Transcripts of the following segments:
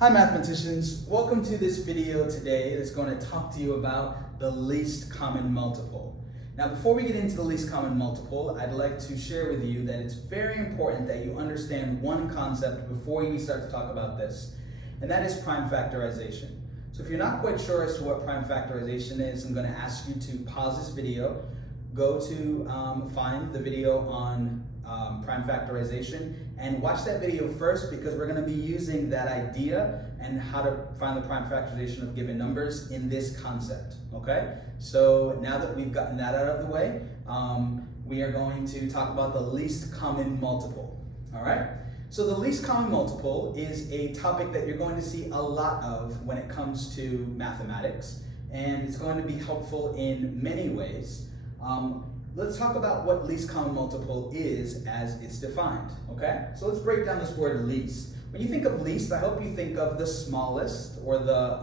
Hi mathematicians, welcome to this video today that's going to talk to you about the least common multiple. Now before we get into the least common multiple, I'd like to share with you that it's very important that you understand one concept before you start to talk about this, and that is prime factorization. So if you're not quite sure as to what prime factorization is, I'm going to ask you to pause this video, go to find the video on prime factorization, and watch that video first because we're going to be using that idea and how to find the prime factorization of given numbers in this concept, okay? So now that we've gotten that out of the way, we are going to talk about the least common multiple, all right? So the least common multiple is a topic that you're going to see a lot of when it comes to mathematics, and it's going to be helpful in many ways. Let's talk about what least common multiple is as it's defined, okay? So let's break down this word least. When you think of least, I hope you think of the smallest or the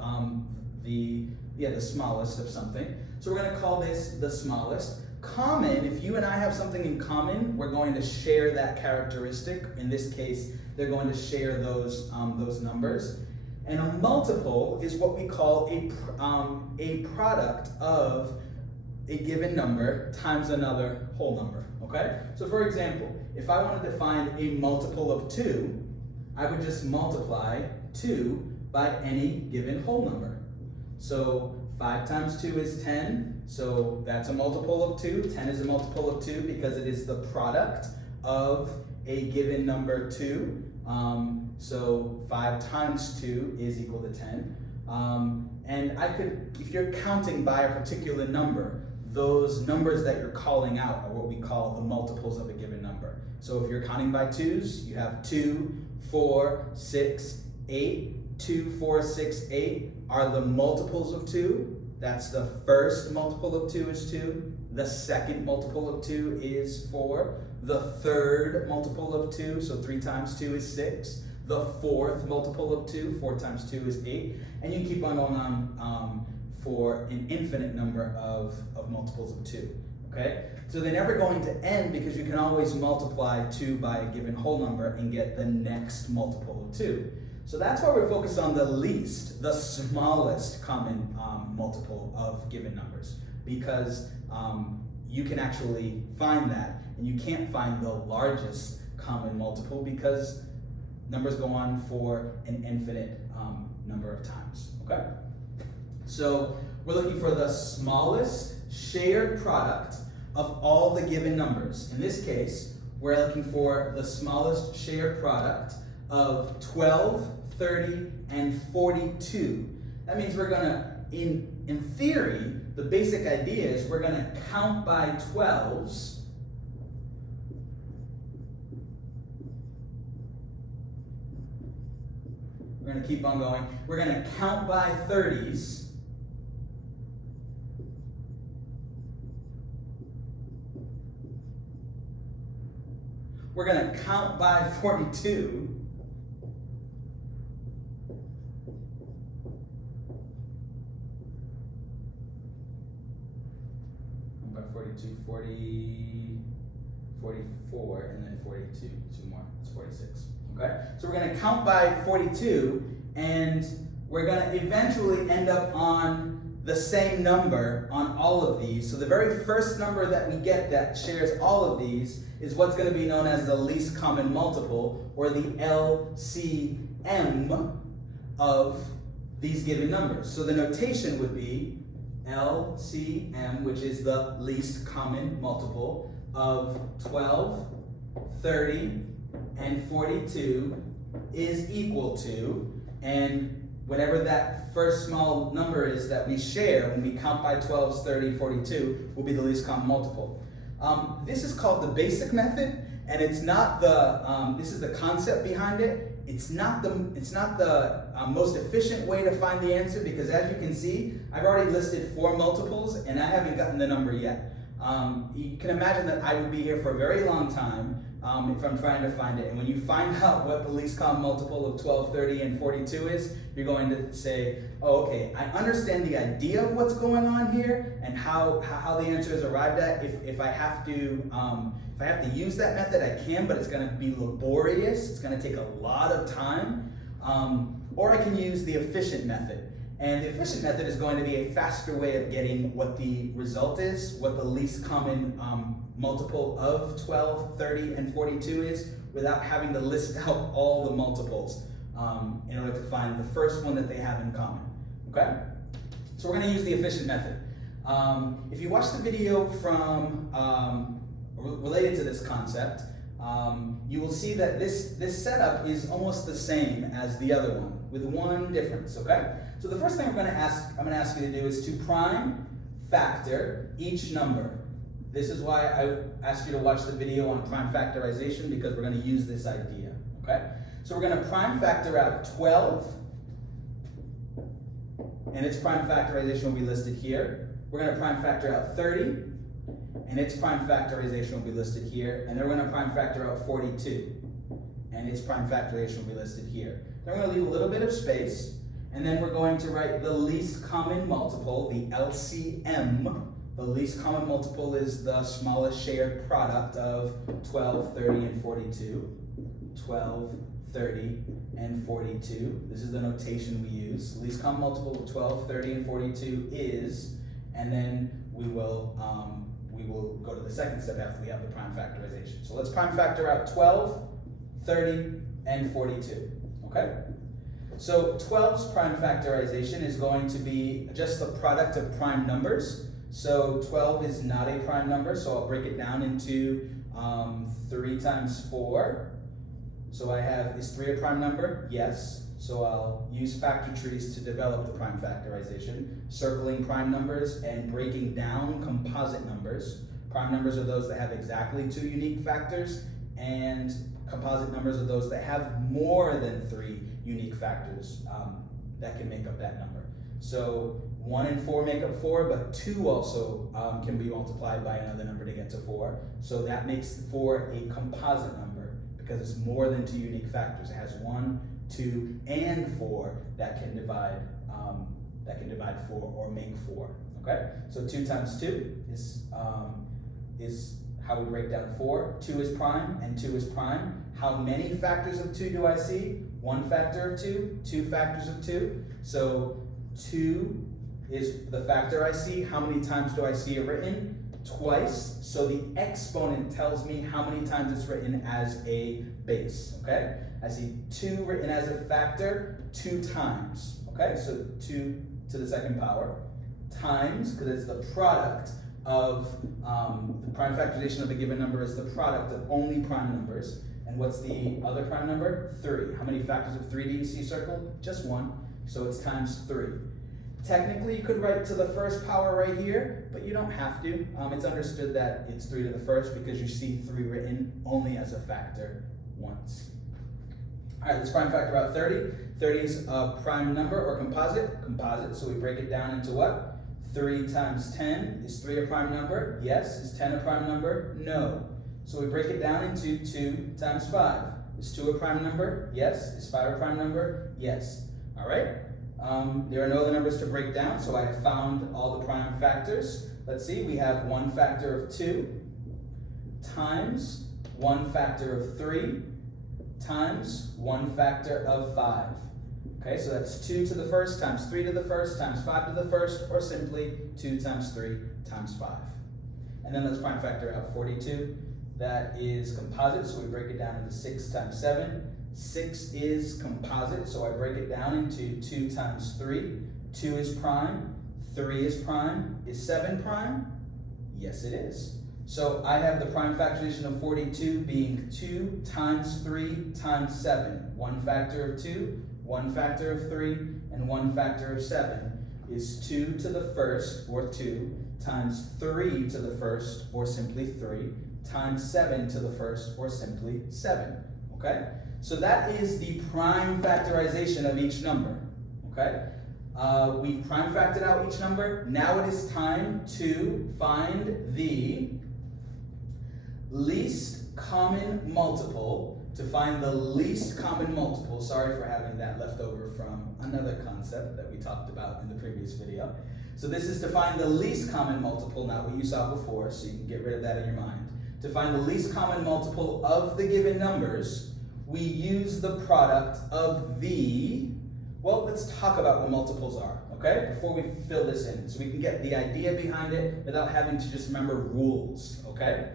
smallest of something. So we're going to call this the smallest. Common, if you and I have something in common, we're going to share that characteristic. In this case, they're going to share those numbers. And a multiple is what we call a product of a given number times another whole number, okay? So for example, if I wanted to find a multiple of 2, I would just multiply 2 by any given whole number. So 5 times 2 is 10, so that's a multiple of 2. 10 is a multiple of 2 because it is the product of a given number 2. So 5 times 2 is equal to 10. And I could, if you're counting by a particular number, those numbers that you're calling out are what we call the multiples of a given number. So if you're counting by 2s, you have 2, 4, 6, 8. 2, 4, 6, 8 are the multiples of 2. That's the first multiple of 2 is 2. The second multiple of 2 is 4. The third multiple of 2, so 3 times 2 is 6. The fourth multiple of 2, 4 times 2 is 8. And you keep on going on for an infinite number of multiples of 2, okay? So they're never going to end because you can always multiply 2 by a given whole number and get the next multiple of 2. So that's why we're focused on the least, the smallest common multiple of given numbers, because you can actually find that, and you can't find the largest common multiple because numbers go on for an infinite number of times, okay? So we're looking for the smallest shared product of all the given numbers. In this case, we're looking for the smallest shared product of 12, 30, and 42. That means we're gonna, in theory, the basic idea is we're gonna count by 12s. We're gonna keep on going. We're gonna count by 30s. We're going to count by 42. By 42, 40, 44, and then 42. 2 more. It's 46. Okay? So we're going to count by 42, and we're going to eventually end up on the same number on all of these. So the very first number that we get that shares all of these is what's going to be known as the least common multiple, or the LCM of these given numbers. So the notation would be LCM, which is the least common multiple of 12, 30, and 42 is equal to, and whatever that first small number is that we share when we count by 12s, 30, 42 will be the least common multiple. This is called the basic method, and it's not the, this is the concept behind it. It's not the most efficient way to find the answer because as you can see, I've already listed 4 multiples and I haven't gotten the number yet. You can imagine that I would be here for a very long time if I'm trying to find it. And when you find out what the least common multiple of 12, 30, and 42 is, you're going to say, oh, okay, I understand the idea of what's going on here and how the answer is arrived at. If I have to use that method, I can, but it's going to be laborious. It's going to take a lot of time. or I can use the efficient method. And the efficient method is going to be a faster way of getting what the result is, what the least common multiple of 12, 30, and 42 is, without having to list out all the multiples in order to find the first one that they have in common, okay? So we're gonna use the efficient method. If you watch the video from, related to this concept, you will see that this setup is almost the same as the other one, with one difference, okay? So the first thing I'm gonna ask you to do is to prime factor each number. This is why I asked you to watch the video on prime factorization, because we're gonna use this idea, okay? So we're gonna prime factor out 12, and its prime factorization will be listed here. We're gonna prime factor out 30, and its prime factorization will be listed here. And then we're gonna prime factor out 42, and its prime factorization will be listed here. Then we're gonna leave a little bit of space, and then we're going to write the least common multiple, the LCM. The least common multiple is the smallest shared product of 12, 30, and 42. 12, 30, and 42. This is the notation we use. The least common multiple of 12, 30, and 42 is, and then we will go to the second step after we have the prime factorization. So let's prime factor out 12, 30, and 42, okay? So 12's prime factorization is going to be just the product of prime numbers. So 12 is not a prime number, so I'll break it down into 3 times 4. So I have, is 3 a prime number? Yes. So I'll use factor trees to develop the prime factorization, circling prime numbers and breaking down composite numbers. Prime numbers are those that have exactly 2 unique factors, and composite numbers are those that have more than 3 unique factors that can make up that number. So 1 and 4 make up 4, but 2 also can be multiplied by another number to get to 4. So that makes 4 a composite number because it's more than 2 unique factors. It has 1, 2, and 4 that can divide 4 or make 4. Okay, so 2 times 2 is how we break down 4. 2 is prime and 2 is prime. How many factors of 2 do I see? 1 factor of 2, 2 factors of 2. So 2 is the factor I see. How many times do I see it written? Twice. So the exponent tells me how many times it's written as a base, okay? I see 2 written as a factor 2 times, okay? So 2 to the second power times, because it's the product of, the prime factorization of a given number is the product of only prime numbers. And what's the other prime number? 3. How many factors of 3 do you see circled? Just 1, so it's times 3. Technically, you could write to the first power right here, but you don't have to. It's understood that it's 3 to the first because you see 3 written only as a factor once. All right, let's prime factor out 30. 30 is a prime number or composite. Composite, so we break it down into what? 3 times 10. Is 3 a prime number? Yes. Is 10 a prime number? No. So we break it down into 2 times 5. Is 2 a prime number? Yes. Is 5 a prime number? Yes. All right. There are no other numbers to break down, so I have found all the prime factors. Let's see, we have 1 factor of 2 times 1 factor of 3 times 1 factor of 5. Okay, so that's 2 to the first times 3 to the first times 5 to the first, or simply 2 times 3 times 5. And then let's prime factor out 42. That is composite, so we break it down into 6 times 7. 6 is composite, so I break it down into 2 times 3. 2 is prime, 3 is prime. Is 7 prime? Yes, it is. So I have the prime factorization of 42 being 2 times 3 times 7. 1 factor of 2, 1 factor of 3, and 1 factor of 7 is 2 to the first, or 2, times 3 to the first, or simply 3, times 7 to the first, or simply 7. Okay? So that is the prime factorization of each number, okay? We've prime factored out each number. Now it is time to find the least common multiple. To find the least common multiple, sorry for having that left over from another concept that we talked about in the previous video. So this is to find the least common multiple, not what you saw before, so you can get rid of that in your mind. To find the least common multiple of the given numbers, we use the product of the Well, let's talk about what multiples are, okay? Before we fill this in, so we can get the idea behind it without having to just remember rules, okay?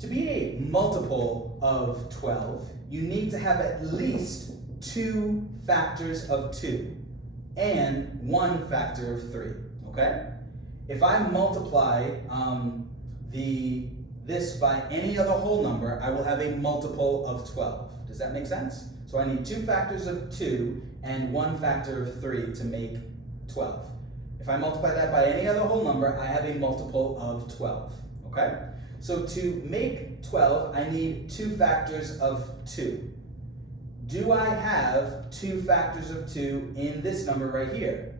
To be a multiple of 12, you need to have at least 2 factors of 2 and 1 factor of 3, okay? If I multiply this by any other whole number, I will have a multiple of 12. Does that make sense? So I need 2 factors of 2 and 1 factor of 3 to make 12. If I multiply that by any other whole number, I have a multiple of 12, okay? So to make 12, I need 2 factors of 2. Do I have 2 factors of 2 in this number right here?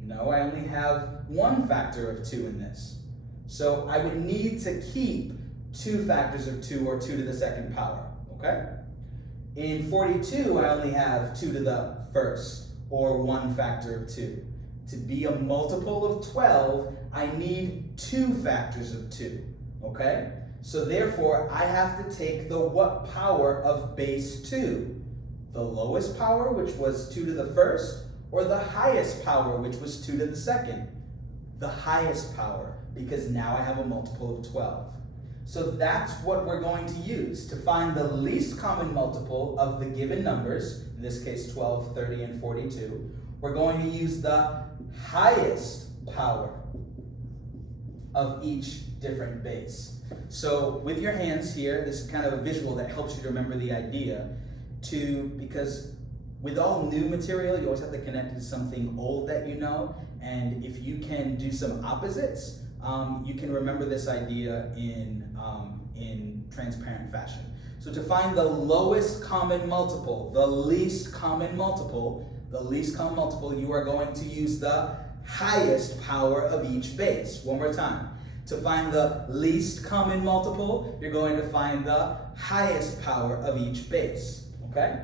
No, I only have 1 factor of 2 in this. So I would need to keep 2 factors of 2, or 2 to the second power, okay? In 42, I only have 2 to the first, or 1 factor of 2. To be a multiple of 12, I need 2 factors of 2, okay? So therefore, I have to take the what power of base 2? The lowest power, which was 2 to the first, or the highest power, which was 2 to the second? The highest power, because now I have a multiple of 12. So that's what we're going to use to find the least common multiple of the given numbers, in this case 12, 30, and 42. We're going to use the highest power of each different base. So with your hands here, this is kind of a visual that helps you to remember the idea, because with all new material, you always have to connect it to something old that you know, and if you can do some opposites, you can remember this idea in transparent fashion. So to find the lowest common multiple, the least common multiple, you are going to use the highest power of each base. One more time. To find the least common multiple, you're going to find the highest power of each base, okay?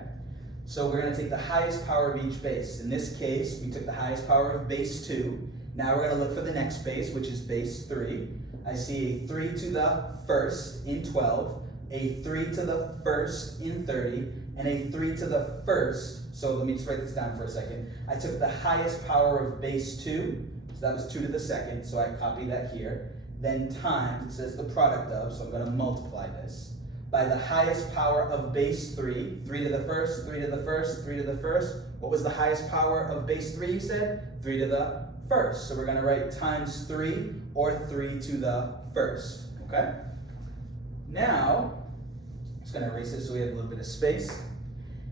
So we're going to take the highest power of each base. In this case, we took the highest power of base 2. Now we're going to look for the next base, which is base 3. I see a 3 to the first in 12, a 3 to the first in 30, and a 3 to the first. So let me just write this down for a second. I took the highest power of base 2, so that was 2 to the second, so I copy that here. Then times, it says the product of, so I'm going to multiply this, by the highest power of base 3, 3 to the first, 3 to the first, 3 to the first. What was the highest power of base 3, you said? 3 to the first. So we're going to write times 3, or 3 to the first, okay? Now, I'm just going to erase this so we have a little bit of space.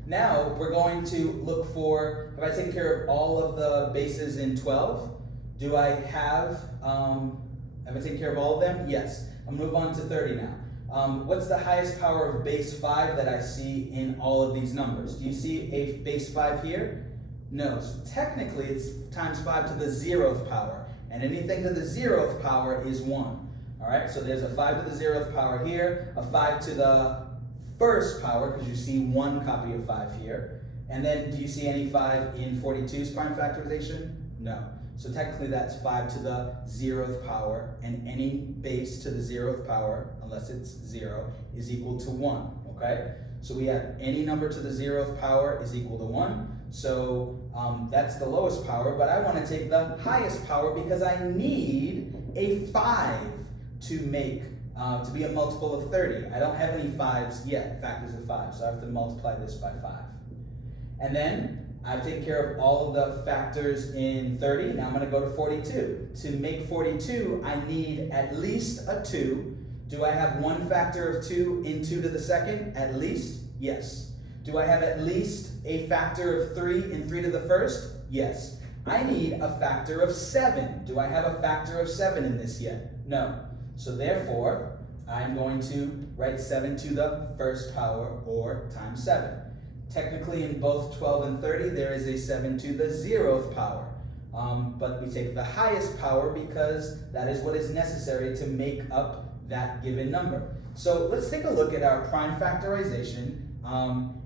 Now, we're going to look for, have I taken care of all of the bases in 12? Do I have I taken care of all of them? Yes. I'll move on to 30 now. What's the highest power of base 5 that I see in all of these numbers? Do you see a base 5 here? No. So technically, it's times 5 to the 0th power. And anything to the 0th power is 1. All right, so there's a 5 to the 0th power here, a 5 to the first power, because you see 1 copy of 5 here. And then, do you see any 5 in 42's prime factorization? No. So technically that's 5 to the 0th power, and any base to the 0th power, unless it's 0, is equal to 1, okay? So we have any number to the 0th power is equal to 1, so that's the lowest power, but I want to take the highest power because I need a 5 to make, to be a multiple of 30. I don't have any 5s yet, factors of 5, so I have to multiply this by 5. And then I've taken care of all of the factors in 30. Now I'm going to go to 42. To make 42, I need at least a 2. Do I have 1 factor of 2 in 2 to the second? At least? Yes. Do I have at least a factor of 3 in 3 to the first? Yes. I need a factor of 7. Do I have a factor of 7 in this yet? No. So therefore, I'm going to write 7 to the first power, or times 7. Technically, in both 12 and 30, there is a 7 to the 0th power. But we take the highest power because that is what is necessary to make up that given number. So let's take a look at our prime factorization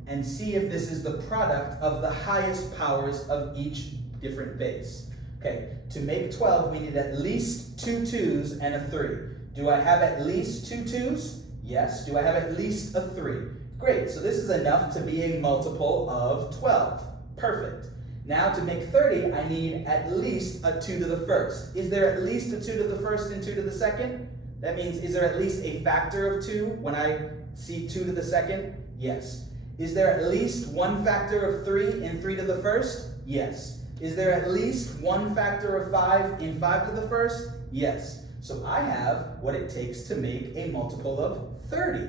and see if this is the product of the highest powers of each different base. Okay, to make 12, we need at least 2 2's and a 3. Do I have at least 2 2's? Yes. Do I have at least a 3? Great, so this is enough to be a multiple of 12. Perfect. Now to make 30, I need at least a 2 to the first. Is there at least a 2 to the first and 2 to the second? That means, is there at least a factor of 2 when I see 2 to the second? Yes. Is there at least one factor of 3 in 3 to the first? Yes. Is there at least one factor of 5 in 5 to the first? Yes. So I have what it takes to make a multiple of 30.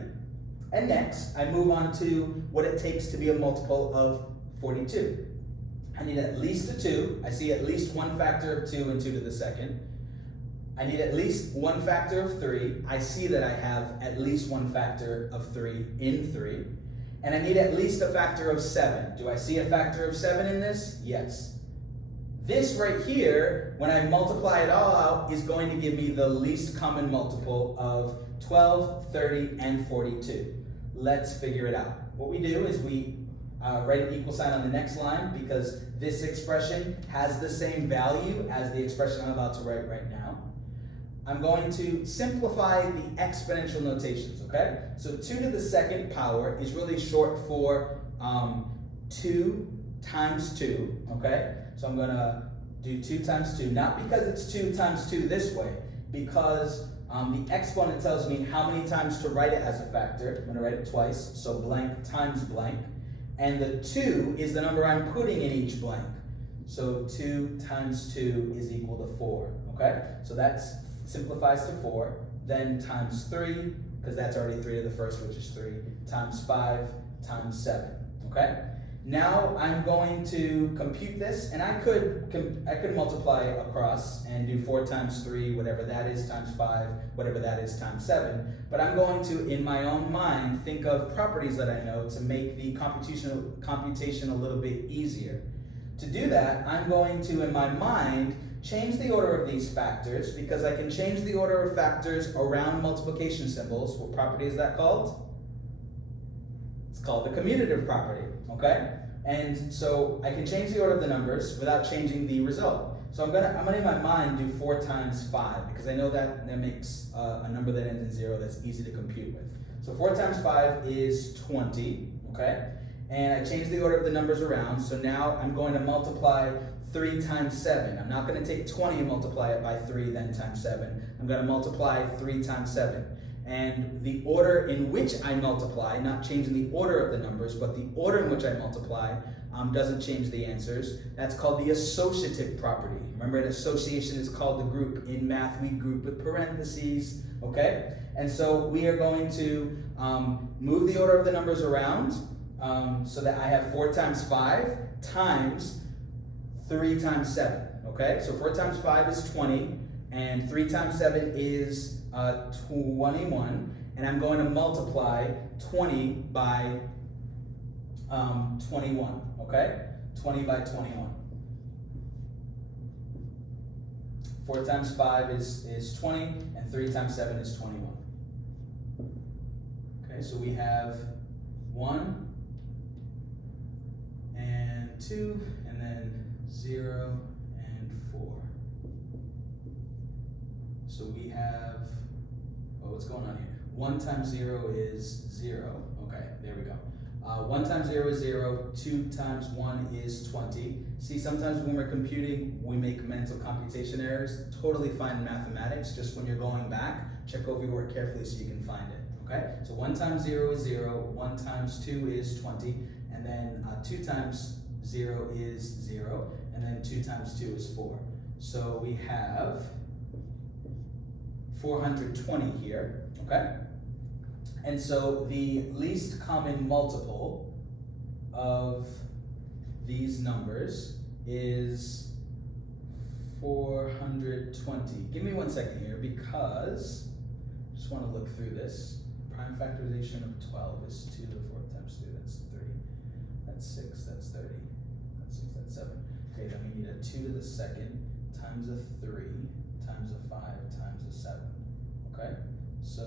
And next, I move on to what it takes to be a multiple of 42. I need at least a 2. I see at least one factor of 2 in 2 to the second. I need at least one factor of 3. I see that I have at least one factor of 3 in 3. And I need at least a factor of 7. Do I see a factor of 7 in this? Yes. This right here, when I multiply it all out, is going to give me the least common multiple of 12, 30, and 42. Let's figure it out. What we do is we write an equal sign on the next line because this expression has the same value as the expression I'm about to write right now. I'm going to simplify the exponential notations, okay? So 2 to the second power is really short for 2 times 2, okay? So I'm gonna do 2 times 2, not because it's 2 times 2 this way, because the exponent tells me how many times to write it as a factor. I'm gonna write it twice, so blank times blank. And the 2 is the number I'm putting in each blank. So 2 times 2 is equal to 4, okay? So that's simplifies to 4, then times 3, because that's already 3 to the first, which is 3, times 5, times 7, okay? Now I'm going to compute this, and I could multiply across and do 4 times 3, whatever that is, times 5, whatever that is, times 7. But I'm going to, in my own mind, think of properties that I know to make the computation a little bit easier. To do that, I'm going to, in my mind, change the order of these factors, because I can change the order of factors around multiplication symbols. What property is that called? It's called the commutative property, okay? And so I can change the order of the numbers without changing the result. So I'm gonna in my mind do 4 times 5, because I know that makes a number that ends in 0 that's easy to compute with. So 4 times 5 is 20, okay? And I change the order of the numbers around, so now I'm going to multiply 3 times 7. I'm not going to take 20 and multiply it by 3, then times 7. I'm going to multiply 3 times 7. And the order in which I multiply, not changing the order of the numbers, but the order in which I multiply doesn't change the answers. That's called the associative property. Remember, an association is called the group. In math, we group with parentheses, okay? And so we are going to move the order of the numbers around so that I have 4 times 5 times 3 times 7, okay? So 4 times 5 is 20, and 3 times 7 is 21, and I'm going to multiply 20 by 21, okay? 20 by 21. 4 times 5 is 20, and 3 times 7 is 21. Okay, so we have 1 and 2, and then 0 and 4. So we have, what's going on here? 1 times 0 is 0. Okay, there we go. 1 times 0 is 0. 2 times 1 is 20. See, sometimes when we're computing, we make mental computation errors. Totally fine in mathematics. Just when you're going back, check over your work carefully so you can find it. Okay, so 1 times 0 is 0. 1 times 2 is 20. And then 2 times 0 is 0. And then 2 times 2 is 4. So we have 420 here, okay? And so the least common multiple of these numbers is 420. Give me 1 second here, because I just want to look through this. Prime factorization of 12 is 2 to the 4th times 2, that's 3. That's 6, that's 30. That's 6, that's 7. Okay, then we need a 2 to the 2nd times a 3 times a 5 times a 7. Okay, so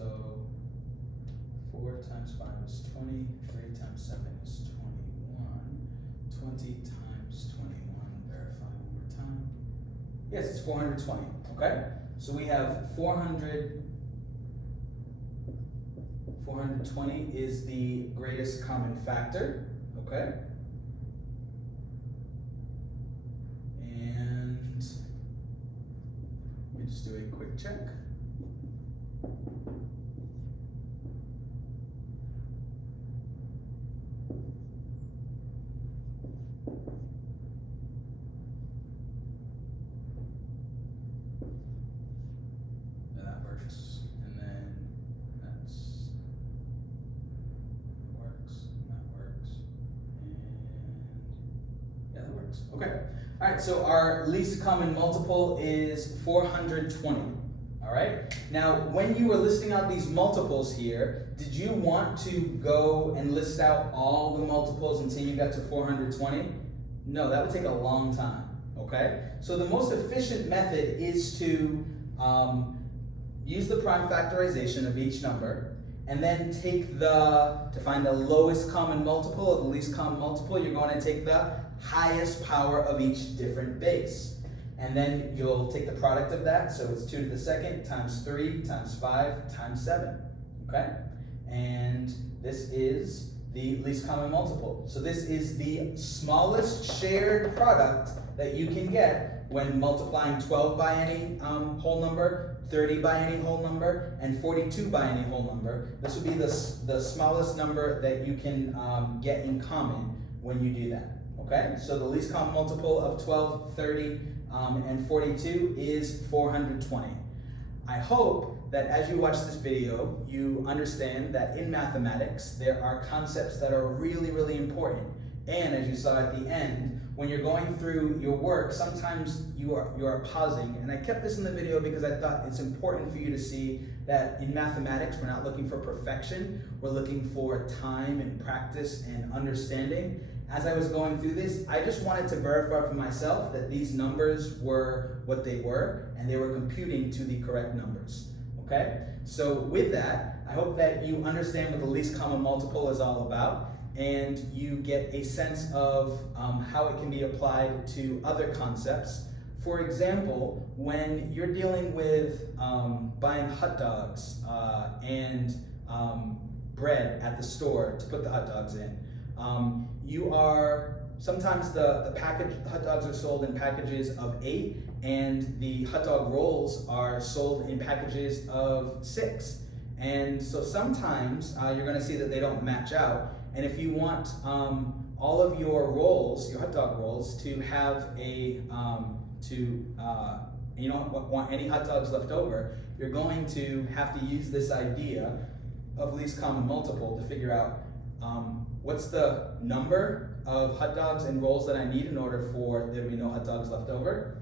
4 times 5 is 20, 3 times 7 is 21, 20 times 21, verify one more time. Yes, it's 420, okay? So we have 420 is the greatest common factor, okay? just do a quick check. That works, and then that's works, and that works, and yeah, that works. Okay. All right, so our least common multiple is 420. All right. Now, when you were listing out these multiples here, did you want to go and list out all the multiples until you got to 420? No, that would take a long time. Okay. So the most efficient method is to use the prime factorization of each number, and then take to find the lowest common multiple of the least common multiple, you're going to take the highest power of each different base. And then you'll take the product of that, so it's 2 to the second times 3 times 5 times 7, okay? And this is the least common multiple. So this is the smallest shared product that you can get when multiplying 12 by any whole number, 30 by any whole number, and 42 by any whole number. This would be the smallest number that you can get in common when you do that. Okay, so the least common multiple of 12, 30, and 42 is 420. I hope that as you watch this video, you understand that in mathematics, there are concepts that are really, really important. And as you saw at the end, when you're going through your work, sometimes you are pausing. And I kept this in the video because I thought it's important for you to see that in mathematics, we're not looking for perfection. We're looking for time and practice and understanding. As I was going through this, I just wanted to verify for myself that these numbers were what they were, and they were computing to the correct numbers, okay? So with that, I hope that you understand what the least common multiple is all about, and you get a sense of how it can be applied to other concepts. For example, when you're dealing with buying hot dogs and bread at the store to put the hot dogs in, sometimes the hot dogs are sold in packages of 8, and the hot dog rolls are sold in packages of 6. And so sometimes you're going to see that they don't match out. And if you want all of your rolls, your hot dog rolls, to have you don't want any hot dogs left over, you're going to have to use this idea of least common multiple to figure out what's the number of hot dogs and rolls that I need in order for there to be no hot dogs left over.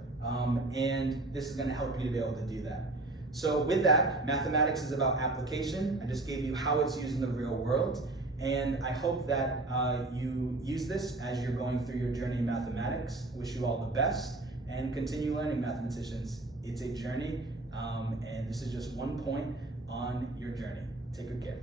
And this is going to help you to be able to do that. So with that, mathematics is about application. I just gave you how it's used in the real world. And I hope that you use this as you're going through your journey in mathematics. Wish you all the best, and continue learning, mathematicians. It's a journey, and this is just one point on your journey. Take good care.